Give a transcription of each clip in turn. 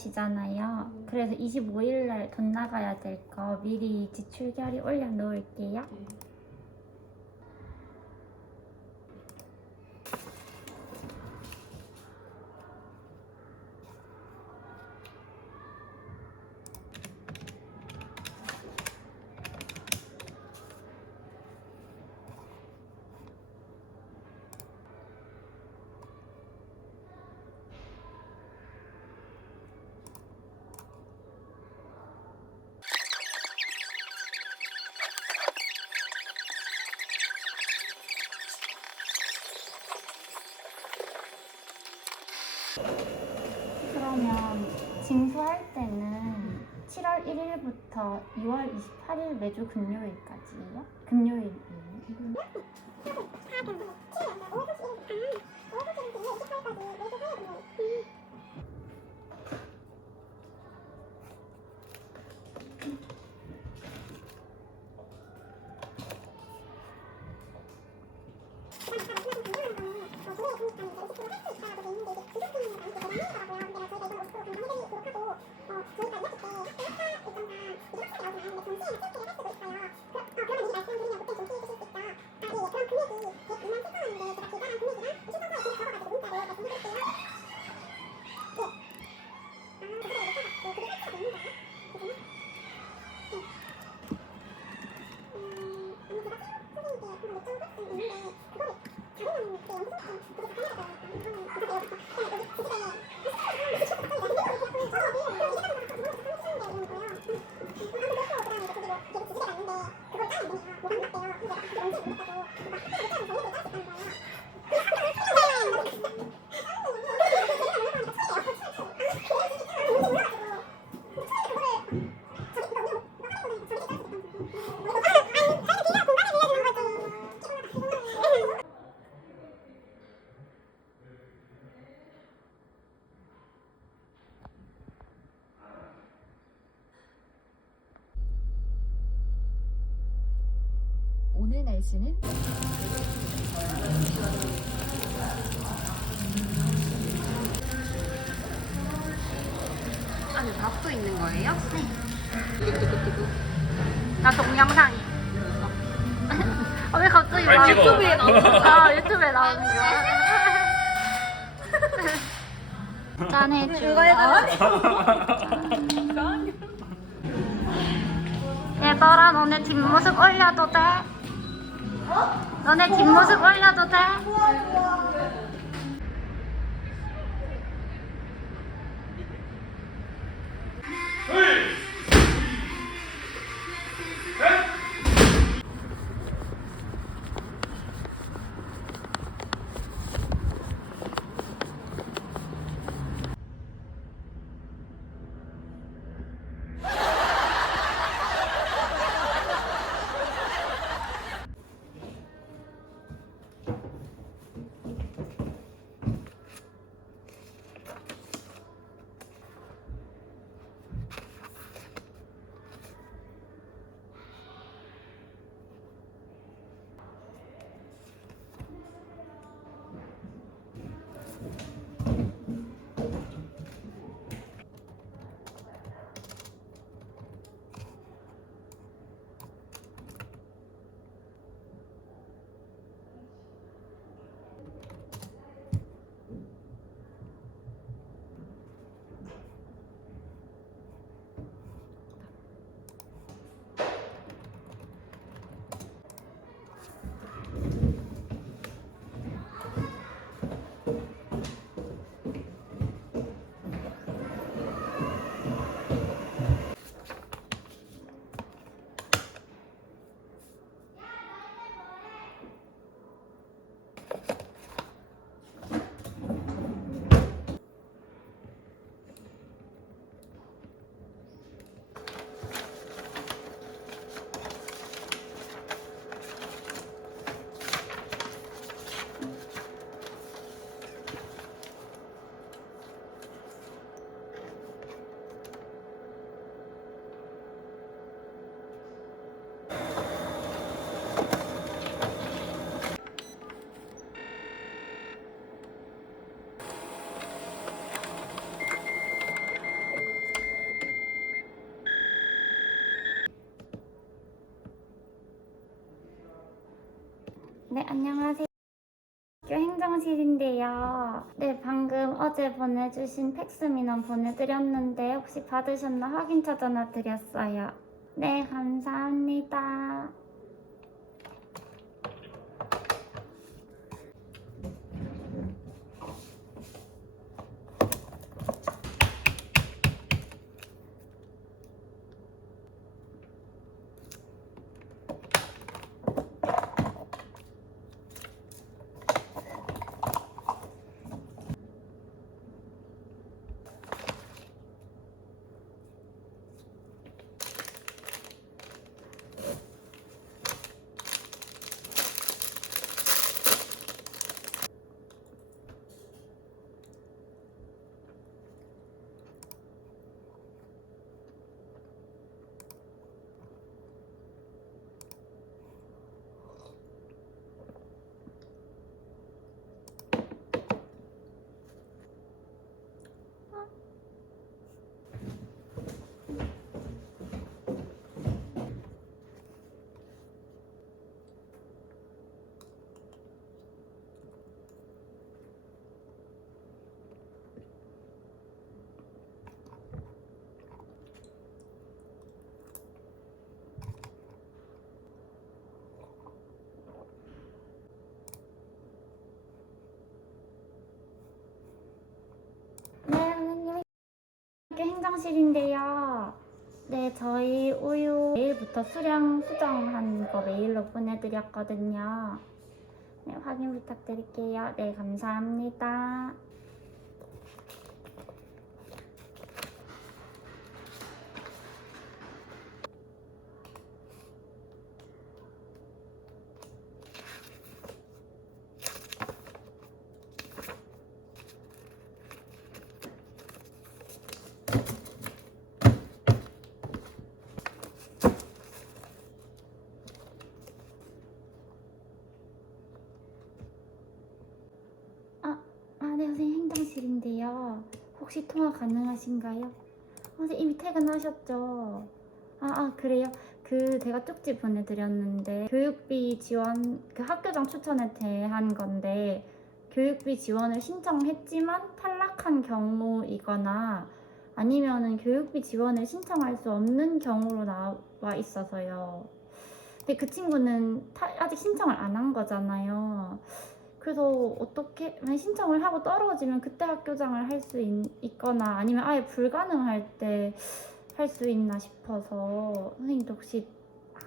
가시잖아요. 그래서 25일날 돈 나가야 될 거 미리 지출 결의 올려놓을게요. 그러면 징수할 때는 7월 1일부터 2월 28일 매주 금요일까지예요? 금요일이에요. 오늘 날씨는 안에 밥도 있는 거예요? 나 동영상 있어. 왜 갑자기 아니, 찍어. 유튜브에 나오는 아, 유튜브에 나오는 거야? 짠해줘. 얘들아, 너네 뒷모습 올려도 돼? 너네 뒷모습 올려도 돼? 네, 안녕하세요. 학교 행정실인데요. 네, 방금 어제 보내주신 팩스 민원 보내드렸는데 혹시 받으셨나 확인차 전화 드렸어요. 네, 감사합니다. 네, 선생님. 학교 행정실인데요. 네, 저희 우유 내일부터 수량 수정한 거 메일로 보내드렸거든요. 네, 확인 부탁드릴게요. 네, 감사합니다. 네, 선생님 행정실인데요. 혹시 통화 가능하신가요? 선생님 이미 퇴근하셨죠? 그래요? 제가 쪽지 보내드렸는데 교육비 지원, 학교장 추천에 대한 건데 교육비 지원을 신청했지만 탈락한 경우이거나 아니면은 교육비 지원을 신청할 수 없는 경우로 나와 있어서요. 근데 그 친구는 아직 신청을 안 한 거잖아요. 그래서 어떻게 만약 신청을 하고 떨어지면 그때 학교장을 할 수 있거나 아니면 아예 불가능할 때 할 수 있나 싶어서 선생님도 혹시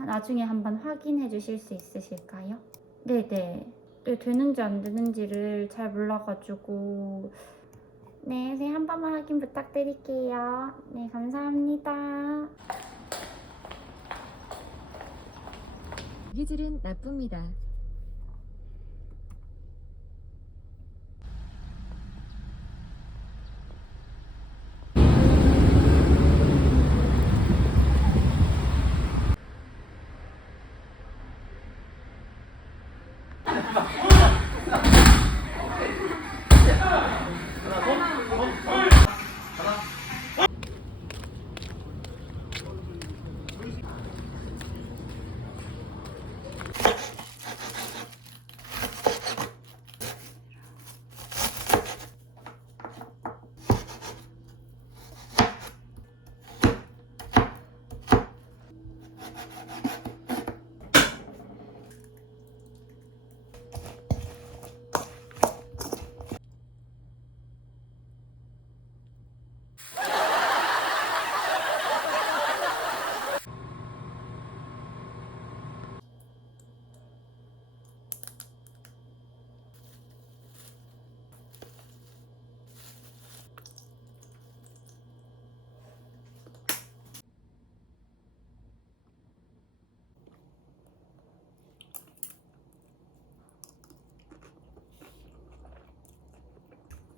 나중에 한번 확인해 주실 수 있으실까요? 네네. 네, 되는지 안 되는지를 잘 몰라가지고 네, 선생님 한 번만 확인 부탁드릴게요. 네, 감사합니다. 기질은 나쁩니다.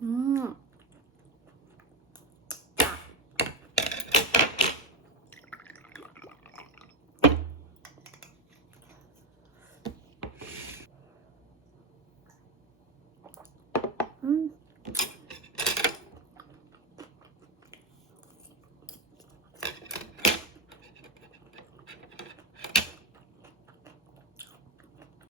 음. 음.